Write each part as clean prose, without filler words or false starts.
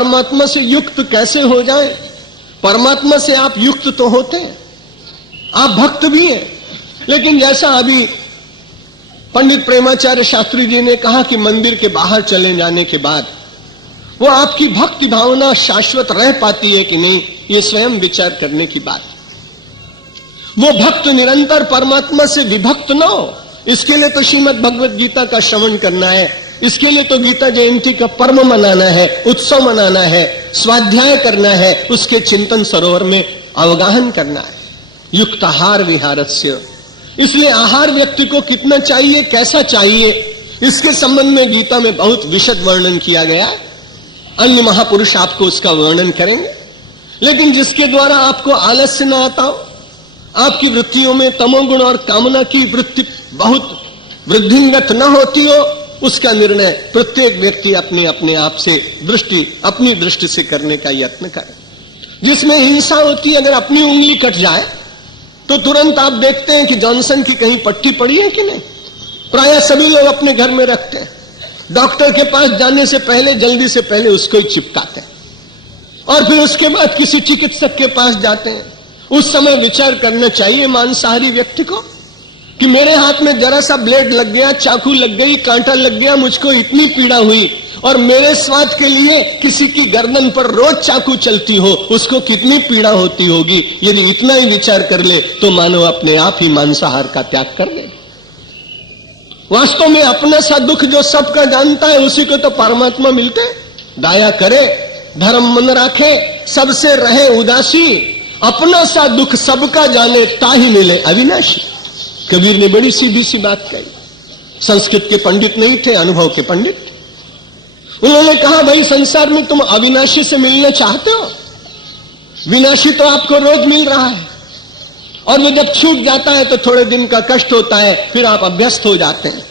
परमात्मा से युक्त कैसे हो जाए? परमात्मा से आप युक्त तो होते हैं, आप भक्त भी हैं, लेकिन जैसा अभी पंडित प्रेमाचार्य शास्त्री जी ने कहा कि मंदिर के बाहर चले जाने के बाद वो आपकी भक्ति भावना शाश्वत रह पाती है कि नहीं, ये स्वयं विचार करने की बात है। वो भक्त निरंतर परमात्मा से विभक्त ना हो, इसके लिए तो श्रीमद् भगवत गीता का श्रवण करना है, इसके लिए तो गीता जयंती का पर्व मनाना है, उत्सव मनाना है, स्वाध्याय करना है, उसके चिंतन सरोवर में अवगाहन करना है। युक्ताहार विहारस्य, इसलिए आहार व्यक्ति को कितना चाहिए, कैसा चाहिए, इसके संबंध में गीता में बहुत विशद वर्णन किया गया है। अन्य महापुरुष आपको उसका वर्णन करेंगे, लेकिन जिसके द्वारा आपको आलस्य न आता हो, आपकी वृत्तियों में तमोगुण और कामना की वृत्ति बहुत वृद्धिंगत न होती हो, उसका निर्णय प्रत्येक व्यक्ति अपने अपने आप से अपनी दृष्टि से करने का यत्न करे। जिसमें हिंसा होती है, अगर अपनी उंगली कट जाए तो तुरंत आप देखते हैं कि जॉनसन की कहीं पट्टी पड़ी है कि नहीं। प्राय सभी लोग अपने घर में रखते हैं, डॉक्टर के पास जाने से पहले जल्दी से पहले उसको ही चिपकाते हैं, और फिर उसके बाद किसी चिकित्सक के पास जाते हैं। उस समय विचार करना चाहिए मांसाहारी व्यक्ति को कि मेरे हाथ में जरा सा ब्लेड लग गया, चाकू लग गई, कांटा लग गया, मुझको इतनी पीड़ा हुई, और मेरे स्वाद के लिए किसी की गर्दन पर रोज चाकू चलती हो, उसको कितनी पीड़ा होती होगी। यदि इतना ही विचार कर ले तो मानो अपने आप ही मांसाहार का त्याग कर ले। वास्तव में अपना सा दुख जो सबका जानता है, उसी को तो परमात्मा मिलते। दया करे, धर्म मन राखे, सबसे रहे उदासी, अपना सा दुख सबका जाने, ताही मिले अविनाशी। कबीर ने बड़ी सीधी सी बात कही। संस्कृत के पंडित नहीं थे, अनुभव के पंडित। उन्होंने कहा, भाई संसार में तुम अविनाशी से मिलना चाहते हो, विनाशी तो आपको रोज मिल रहा है, और वो जब छूट जाता है तो थोड़े दिन का कष्ट होता है, फिर आप अभ्यस्त हो जाते हैं।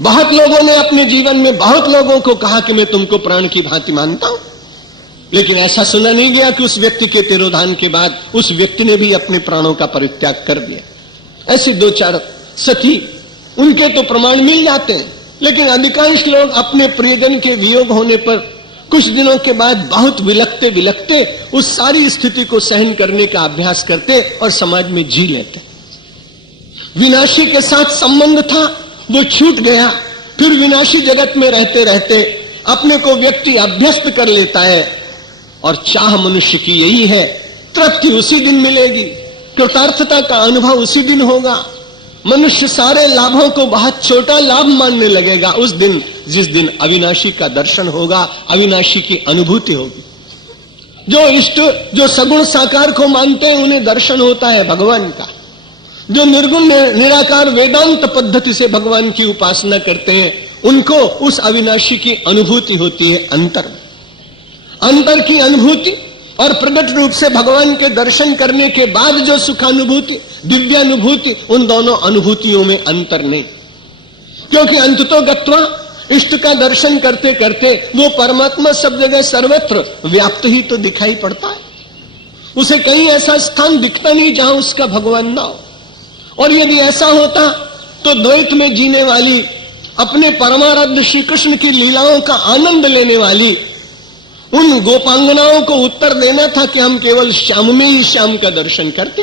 बहुत लोगों ने अपने जीवन में बहुत लोगों को कहा कि मैं तुमको प्राण की भांति मानता हूं, लेकिन ऐसा सुना नहीं गया कि उस व्यक्ति के तिरोधान के बाद उस व्यक्ति ने भी अपने प्राणों का परित्याग कर दिया। ऐसे दो चार सखी, उनके तो प्रमाण मिल जाते हैं, लेकिन अधिकांश लोग अपने प्रियजन के वियोग होने पर कुछ दिनों के बाद बहुत विलखते विलखते उस सारी स्थिति को सहन करने का अभ्यास करते और समाज में जी लेते। विनाशी के साथ संबंध था, वो छूट गया, फिर विनाशी जगत में रहते रहते अपने को व्यक्ति अभ्यस्त कर लेता है, और चाह मनुष्य की यही है, तृप्ति उसी दिन मिलेगी, कृतार्थता का अनुभव उसी दिन होगा। मनुष्य सारे लाभों को बहुत छोटा लाभ मानने लगेगा उस दिन, जिस दिन अविनाशी का दर्शन होगा, अविनाशी की अनुभूति होगी। जो इष्ट, जो सगुण साकार को मानते हैं, उन्हें दर्शन होता है भगवान का। जो निर्गुण निराकार वेदांत पद्धति से भगवान की उपासना करते हैं, उनको उस अविनाशी की अनुभूति होती है अंतर में। अंतर की अनुभूति और प्रकट रूप से भगवान के दर्शन करने के बाद जो सुखानुभूति, दिव्यानुभूति, उन दोनों अनुभूतियों में अंतर नहीं। क्योंकि अंततो गत्वा इष्ट का दर्शन करते करते वो परमात्मा सब जगह सर्वत्र व्याप्त ही तो दिखाई पड़ता है। उसे कहीं ऐसा स्थान दिखता नहीं जहां उसका भगवान ना हो। और यदि ऐसा होता तो द्वैत में जीने वाली, अपने परमाराध्य श्री कृष्ण की लीलाओं का आनंद लेने वाली उन गोपांगनाओं को उत्तर देना था कि हम केवल श्याम में ही श्याम का दर्शन करते,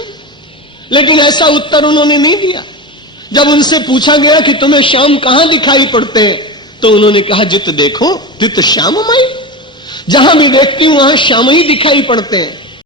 लेकिन ऐसा उत्तर उन्होंने नहीं दिया। जब उनसे पूछा गया कि तुम्हें श्याम कहां दिखाई पड़ते हैं, तो उन्होंने कहा, जित देखो तित श्याममय, जहां भी देखती हूं वहां श्याम ही दिखाई पड़ते हैं।